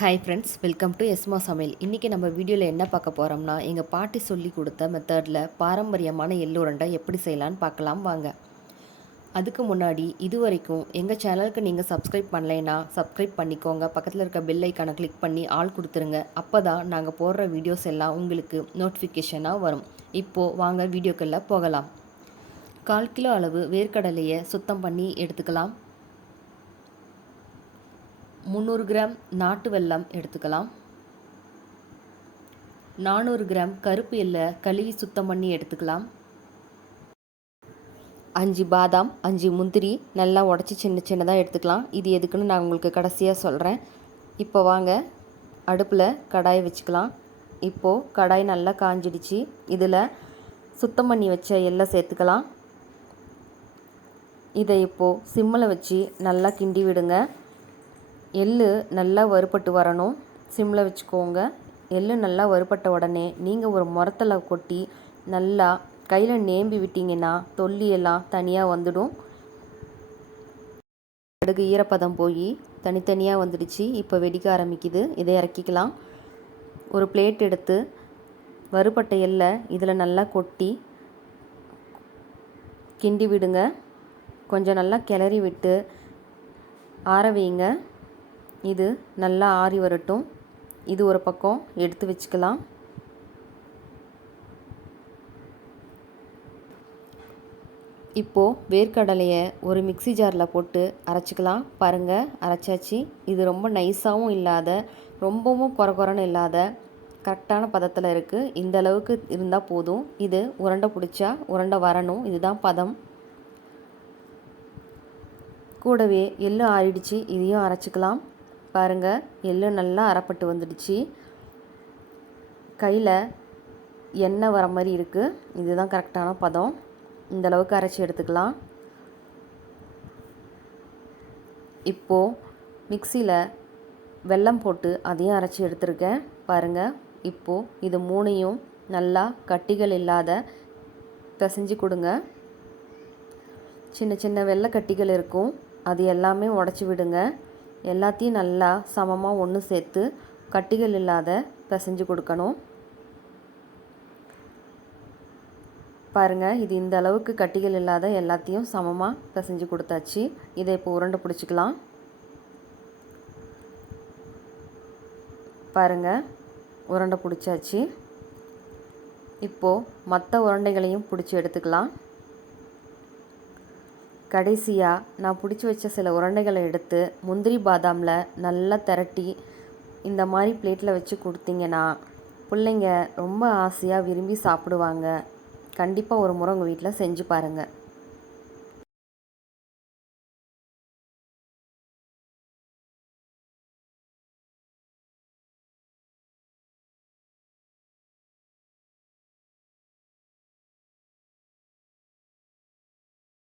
Hi friends, welcome to எஸ்மா சமையல். இன்றைக்கி நம்ம வீடியோவில் என்ன பார்க்க போகிறோம்னா, எங்கள் பாட்டி சொல்லி கொடுத்த மெத்தடில் பாரம்பரியமான எள்ளு உருண்டை எப்படி செய்யலான்னு பார்க்கலாம் வாங்க. அதுக்கு முன்னாடி இது வரைக்கும் எங்கள் சேனலுக்கு நீங்கள் சப்ஸ்கிரைப் பண்ணலைன்னா சப்ஸ்கிரைப் பண்ணிக்கோங்க. பக்கத்தில் இருக்க பெல் ஐக்கானை கிளிக் பண்ணி ஆல் கொடுத்துருங்க. அப்போ தான் நாங்கள் போடுற வீடியோஸ் எல்லாம் உங்களுக்கு நோட்டிஃபிகேஷனாக வரும். இப்போது வாங்க வீடியோக்குள்ளே போகலாம். 1/4 கிலோ அளவு வேர்க்கடலையை சுத்தம் பண்ணி எடுத்துக்கலாம். 300 கிராம் நாட்டு வெல்லம் எடுத்துக்கலாம். 400 கிராம் கருப்பு எள்ளை கழுவி சுத்தம் பண்ணி எடுத்துக்கலாம். 5 பாதாம், 5 முந்திரி நல்லா உடச்சி சின்ன சின்னதாக எடுத்துக்கலாம். இது எதுக்குன்னு நான் உங்களுக்கு கடைசியாக சொல்கிறேன். இப்போ வாங்க அடுப்பில் கடாயை வச்சுக்கலாம். இப்போது கடாய் நல்லா காஞ்சிடுச்சு. இதில் சுத்தம் பண்ணி வச்ச எள்ளை சேர்த்துக்கலாம். இதை இப்போது சிம்மில் வச்சு நல்லா கிண்டி விடுங்க. எள்ளு நல்லா வறுபட்டு வரணும். சிம்மில் வச்சுக்கோங்க. எள்ளு நல்லா வறுபட்ட உடனே நீங்கள் ஒரு முறத்தில் கொட்டி நல்லா கையில் நேம்பி விட்டிங்கன்னா தொல்லியெல்லாம் தனியாக வந்துடும். கடுகு ஈரப்பதம் போய் தனித்தனியாக வந்துடுச்சு. இப்போ வெடிக்க ஆரம்பிக்குது. இதை இறக்கிக்கலாம். ஒரு பிளேட் எடுத்து வறுபட்ட எள்ளை இதில் நல்லா கொட்டி கிண்டி விடுங்க. கொஞ்சம் நல்லா கிளறி விட்டு ஆற வைங்க. இது நல்லா ஆறி வரட்டும். இது ஒரு பக்கம் எடுத்து வச்சுக்கலாம். இப்போது வேர்க்கடலையை ஒரு மிக்ஸி ஜாரில் போட்டு அரைச்சிக்கலாம். பாருங்கள், அரைச்சாச்சு. இது ரொம்ப நைஸாகவும் இல்லாத ரொம்பவும் கொரன்னு இல்லாத கரெக்டான பதத்தில் இருக்குது. இந்த அளவுக்கு இருந்தால் போதும். இது உருண்டை பிடிச்சா உருண்டை வரணும். இதுதான் பதம். கூடவே எள்ளு ஆறிடுச்சு. இதையும் அரைச்சிக்கலாம். பாருங்கள், எள்ளு நல்லா அரைப்பட்டு வந்துடுச்சு. கையில் எண்ணெய் வர மாதிரி இருக்குது. இதுதான் கரெக்டான பதம். இந்த அளவுக்கு அரைச்சி எடுத்துக்கலாம். இப்போது மிக்சியில் வெல்லம் போட்டு அதையும் அரைச்சி எடுத்துருக்கேன். பாருங்கள், இப்போது இது மூணையும் நல்லா கட்டிகள் இல்லாத பிசைஞ்சு கொடுங்க. சின்ன சின்ன வெள்ளை கட்டிகள் இருக்கும். அது எல்லாமே உடச்சி விடுங்க. எல்லாத்தையும் நல்லா சமமாக ஒன்று சேர்த்து கட்டிகள் இல்லாத பிசைஞ்சு கொடுக்கணும். பாருங்கள், இது இந்த அளவுக்கு கட்டிகள் இல்லாத எல்லாத்தையும் சமமாக பிசைஞ்சு கொடுத்தாச்சு. இதை இப்போ உருண்டை பிடிச்சிக்கலாம். பாருங்கள், உருண்டை பிடிச்சாச்சு. இப்போது மற்ற உருண்டைகளையும் பிடிச்சி எடுத்துக்கலாம். கடைசியாக நான் பிடிச்சி வச்ச சில உருண்டைகளை எடுத்து முந்திரி பாதாமில் நல்லா திரட்டி இந்த மாதிரி பிளேட்டில் வச்சு கொடுத்தீங்கன்னா பிள்ளைங்க ரொம்ப ஆசையாக விரும்பி சாப்பிடுவாங்க. கண்டிப்பாக ஒரு முறை உங்கள் வீட்டில் செஞ்சு பாருங்கள்.